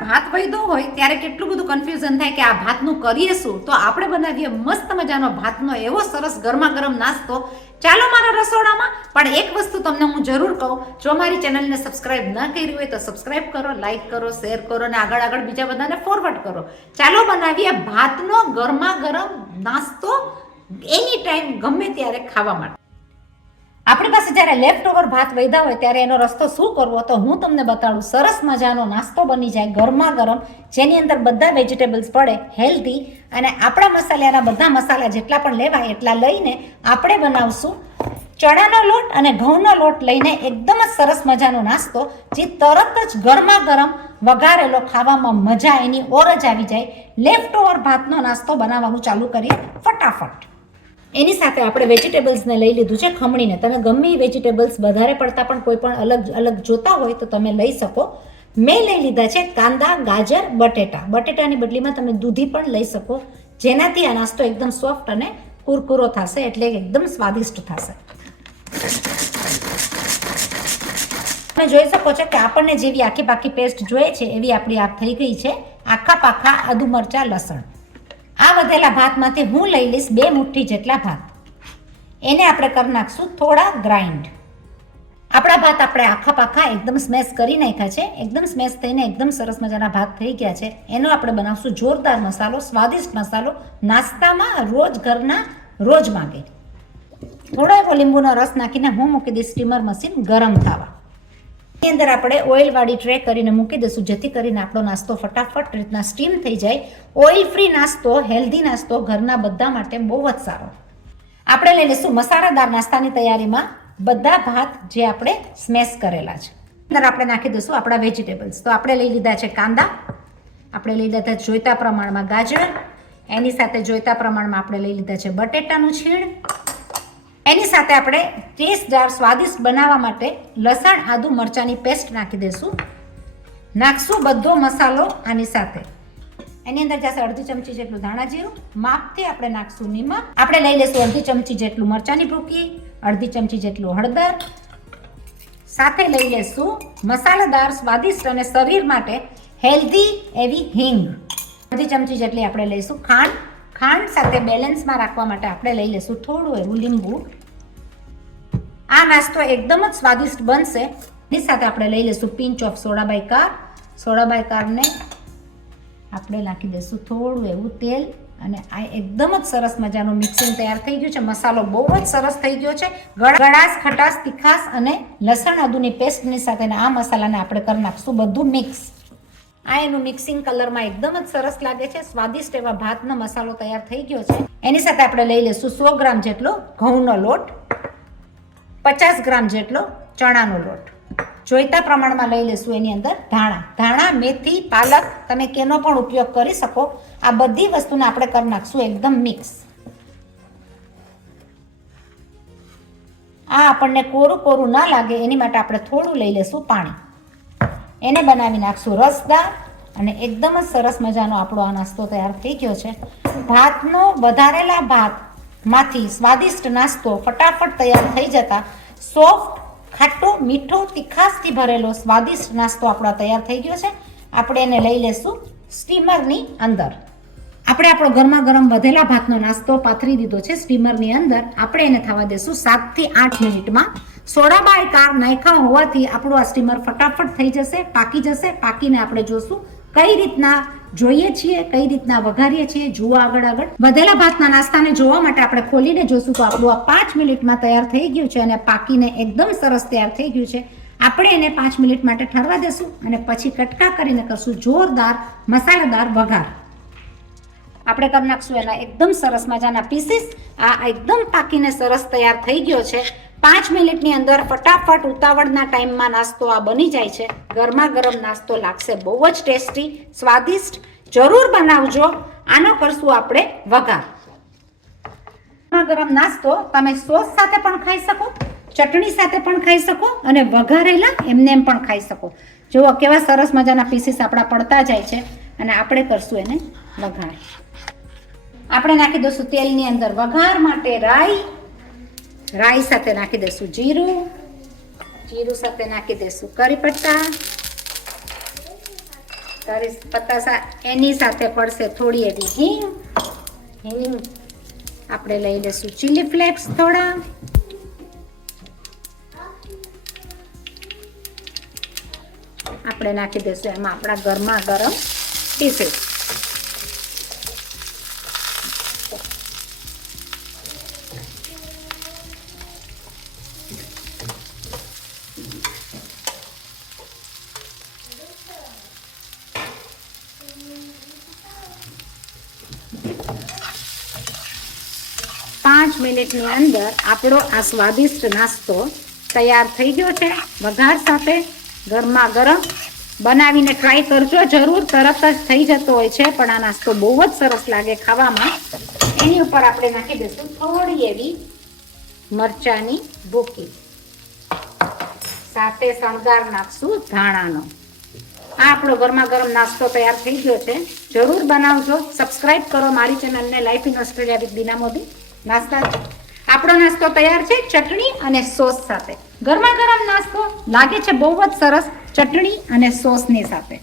ભાત વૈદો હોય ત્યારે કેટલું બધું કન્ફ્યુઝન થાય કે આ ભાતનું કરીએ શું, તો આપણે બનાવીએ મસ્ત મજાનો ભાતનો એવો સરસ ગરમા ગરમ નાસ્તો. ચાલો મારા રસોડામાં. પણ એક વસ્તુ તમને હું જરૂર કહું, જો મારી ચેનલને સબસ્ક્રાઇબ ન કરી હોય તો સબસ્ક્રાઇબ કરો, લાઈક કરો, શેર કરો અને આગળ બીજા બધાને ફોરવર્ડ કરો. ચાલો બનાવીએ ભાતનો ગરમા ગરમ નાસ્તો, એની ટાઈમ ગમે ત્યારે ખાવા માટે. આપણી પાસે જ્યારે લેફ્ટ ઓવર ભાત વધ્યા હોય ત્યારે એનો રસ્તો શું કરવો, તો હું તમને બતાડું. સરસ મજાનો નાસ્તો બની જાય ગરમા ગરમ, જેની અંદર બધા વેજીટેબલ્સ પડે, હેલ્ધી, અને આપણા મસાલાના બધા મસાલા જેટલા પણ લેવાય એટલા લઈને આપણે બનાવશું ચણાનો લોટ અને ઘઉંનો લોટ લઈને એકદમ જ સરસ મજાનો નાસ્તો, જે તરત જ ગરમા ગરમ વઘારેલો ખાવામાં મજા એની ઓર જ આવી જાય. લેફ્ટ ઓવર ભાતનો નાસ્તો બનાવવાનું ચાલુ કરીએ ફટાફટ. એની સાથે આપણે વેજીટેબલ્સને લઈ લીધું છે ખમણીને. તમે ગમે એ વેજીટેબલ્સ વધારે પડતા પણ કોઈ પણ અલગ અલગ જોતા હોય તો તમે લઈ શકો. મેં લઈ લીધા છે કાંદા, ગાજર, બટેટા. બટેટાની બદલીમાં તમે દૂધી પણ લઈ શકો, જેનાથી આ નાસ્તો એકદમ સોફ્ટ અને કુરકુરો થશે, એટલે એકદમ સ્વાદિષ્ટ થશે. તમે જોઈ શકો છો કે આપણને જેવી આખી પાકી પેસ્ટ જોઈએ છે એવી આપણી આ થઈ ગઈ છે. આખા પાખા આદુ, મરચાં, લસણ. આ વધેલા ભાતમાંથી હું લઈ લઈશ 2 મુઠ્ઠી જેટલા ભાત. એને આપણે કરી નાખશું થોડા ગ્રાઇન્ડ. આપણા ભાત આપણે આખા પાખા એકદમ સ્મેશ કરી નાખ્યા છે. એકદમ સ્મેશ થઈને એકદમ સરસ મજાના ભાત થઈ ગયા છે. એનો આપણે બનાવશું જોરદાર મસાલો, સ્વાદિષ્ટ મસાલો, નાસ્તામાં રોજ ઘરના રોજ માંગે. થોડો એવો લીંબુનો રસ નાખીને હું મૂકી દઈશ સ્ટીમર મશીન ગરમ થવા. એની અંદર આપણે ઓઇલવાળી ટ્રે કરીને મૂકી દઈશું, જેથી કરીને આપણો નાસ્તો ફટાફટ રીતના સ્ટીમ થઈ જાય. ઓઇલ ફ્રી નાસ્તો, હેલ્ધી નાસ્તો ઘરના બધા માટે બહુ જ સારો. આપણે લઈ લઈશું મસાલાદાર નાસ્તાની તૈયારીમાં બધા ભાત જે આપણે સ્મેશ કરેલા છે. અંદર આપણે નાખી દઈશું આપણા વેજીટેબલ્સ. તો આપણે લઈ લીધા છે કાંદા, આપણે લઈ લીધા જોઈતા પ્રમાણમાં ગાજર, એની સાથે જોઈતા પ્રમાણમાં આપણે લઈ લીધા છે બટેટાનું છીણ. એની સાથે આપણે ટેસ્ટદાર સ્વાદિષ્ટ બનાવવા માટે લસણ, આદુ, મરચાંની પેસ્ટ નાખી દઈશું. નાખશું બધો મસાલો આની સાથે. એની અંદર જશે અડધી ચમચી જેટલું ધાણા જીરું, માપથી આપણે નાખશું નિમક. આપણે લઈ લઈશું અડધી ચમચી જેટલું મરચાંની ભૂકી, અડધી ચમચી જેટલું હળદર, સાથે લઈ લઈશું મસાલેદાર, સ્વાદિષ્ટ અને શરીર માટે હેલ્ધી એવી હિંગ. અડધી ચમચી જેટલી આપણે લઈશું ખાંડ. ખાંડ સાથે બેલેન્સમાં રાખવા માટે આપણે લઈ લઈશું થોડું એવું લીંબુ. આ નાસ્તો એકદમ જ સ્વાદિષ્ટ બનશે. એની સાથે આપણે લઈ લઈશું પિંચ ઓફ સોડા બાયકાર. સોડા બાયકારને આપણે નાખી દઈશું થોડું એવું તેલ, અને આ એકદમ જ સરસ મજાનું મિક્સિંગ તૈયાર થઈ ગયું છે. મસાલો બહુ જ સરસ થઈ ગયો છે. ગળાશ, ખટાશ, તીખાશ અને લસણ આદુની પેસ્ટની સાથે આ મસાલાને આપણે કરી નાખશું બધું મિક્સ. આ એનું મિક્સિંગ કલરમાં એકદમ જ સરસ લાગે છે. સ્વાદિષ્ટ એવા ભાતનો મસાલો તૈયાર થઈ ગયો છે. એની સાથે આપણે લઈ લઈશું 100 ગ્રામ જેટલો ઘઉંનો લોટ, 50 ગ્રામ જેટલો ચણાનો લોટ. જોઈતા પ્રમાણમાં લઈ લઈશું એની અંદર ધાણા, મેથી, પાલક, તમે કેનો પણ ઉપયોગ કરી શકો. આ બધી વસ્તુને આપણે કરી નાખશું એકદમ મિક્સ. આ આપણને કોરું કોરું ના લાગે એની માટે આપણે થોડું લઈ લઈશું પાણી. એને બનાવી નાખશું રસદાર, અને એકદમ જ સરસ મજાનો આપણો આ નાસ્તો તૈયાર થઈ ગયો છે. ભાતનો વધારેલા ભાતમાંથી સ્વાદિષ્ટ નાસ્તો ફટાફટ તૈયાર થઈ જતા સોફ્ટ, ખાટો, મીઠો, તીખાશથી ભરેલો સ્વાદિષ્ટ નાસ્તો આપણો તૈયાર થઈ ગયો છે. આપણે એને લઈ લઈશું સ્ટીમરની અંદર. આપણે આપણો ગરમા ગરમ વધેલા ભાતનો નાસ્તો પાથરી દીધો છે સ્ટીમરની અંદર. આપણે એને થવા દેશું 7 થી 8 મિનિટમાં. સોડા બાયકાર નાખ્યા હોવાથી આપણું આ સ્ટીમર ફટાફટ થઈ જશે, પાકી જશે. પાકીને આપણે જોશું કઈ રીતના જોઈએ છીએ, કઈ રીતના વઘારીએ છીએ. જુઓ આગળ વધેલા ભાતના નાસ્તાને જોવા માટે આપણે ખોલીને જોશું તો આપણું આ 5 મિનિટમાં તૈયાર થઈ ગયું છે અને પાકીને એકદમ સરસ તૈયાર થઈ ગયું છે. આપણે એને 5 મિનિટ માટે ઠરવા દેશું અને પછી કટકા કરીને કરશું જોરદાર મસાલેદાર વઘાર. આપણે કરી નાખશું એના એકદમ સરસ મજાના પીસીસ. આ એકદમ પાકીને સરસ તૈયાર થઈ ગયો છે. 5 મિનિટની અંદર ફટાફટ ઉતાવળના ટાઈમમાં નાસ્તો આ બની જાય છે. ગરમા ગરમ નાસ્તો લાગશે બહુ જ ટેસ્ટી, સ્વાદિષ્ટ. જરૂર બનાવજો. આનો કરશું આપણે વઘાર. ગરમ નાસ્તો તમે સોસ સાથે પણ ખાઈ શકો, ચટણી સાથે પણ ખાઈ શકો અને વઘારેલા એમને એમ પણ ખાઈ શકો. જુઓ કેવા સરસ મજાના પીસીસ આપણા પડતા જાય છે અને આપણે કરશું એને વઘાર. આપણે નાખી દઈશું તેલની અંદર વઘાર માટે રાઈ સાથે નાખી દઈશું જીરું સાથે નાખી દઈશું કરી પત્તા એની સાથે પડશે થોડી એવી હિંગ. આપણે લઈ લઈશું ચીલી ફ્લેક્સ થોડા, આપણે નાખી દઈશું એમાં આપણા ગરમા ગરમ પીસીસ. પાંચ મિનિટની અંદર આપણો આ સ્વાદિષ્ટ નાસ્તો તૈયાર થઈ ગયો છે. વઘાર સાથે ગરમા ગરમ બનાવીને ટ્રાય કરજો જરૂર. તરત જ થઈ જતો હોય છે પણ આ નાસ્તો બહુ જ સરસ લાગે ખાવામાં. એની ઉપર આપણે નાખી દઈશું થોડી એવી મરચાની ભૂકી, સાથે શણગાર નાખશું ધાણાનો. આ આપણો ગરમા ગરમ નાસ્તો તૈયાર થઈ ગયો છે. જરૂર બનાવજો. સબસ્ક્રાઇબ કરો મારી ચેનલને લાઈફ ઇન ઓસ્ટ્રેલિયા વિથ બીના મોદી. નાસ્તા આપણો નાસ્તો તૈયાર છે ચટણી અને સોસ સાથે. ગરમા ગરમ નાસ્તો લાગે છે બહુ જ સરસ ચટણી અને સોસની સાથે.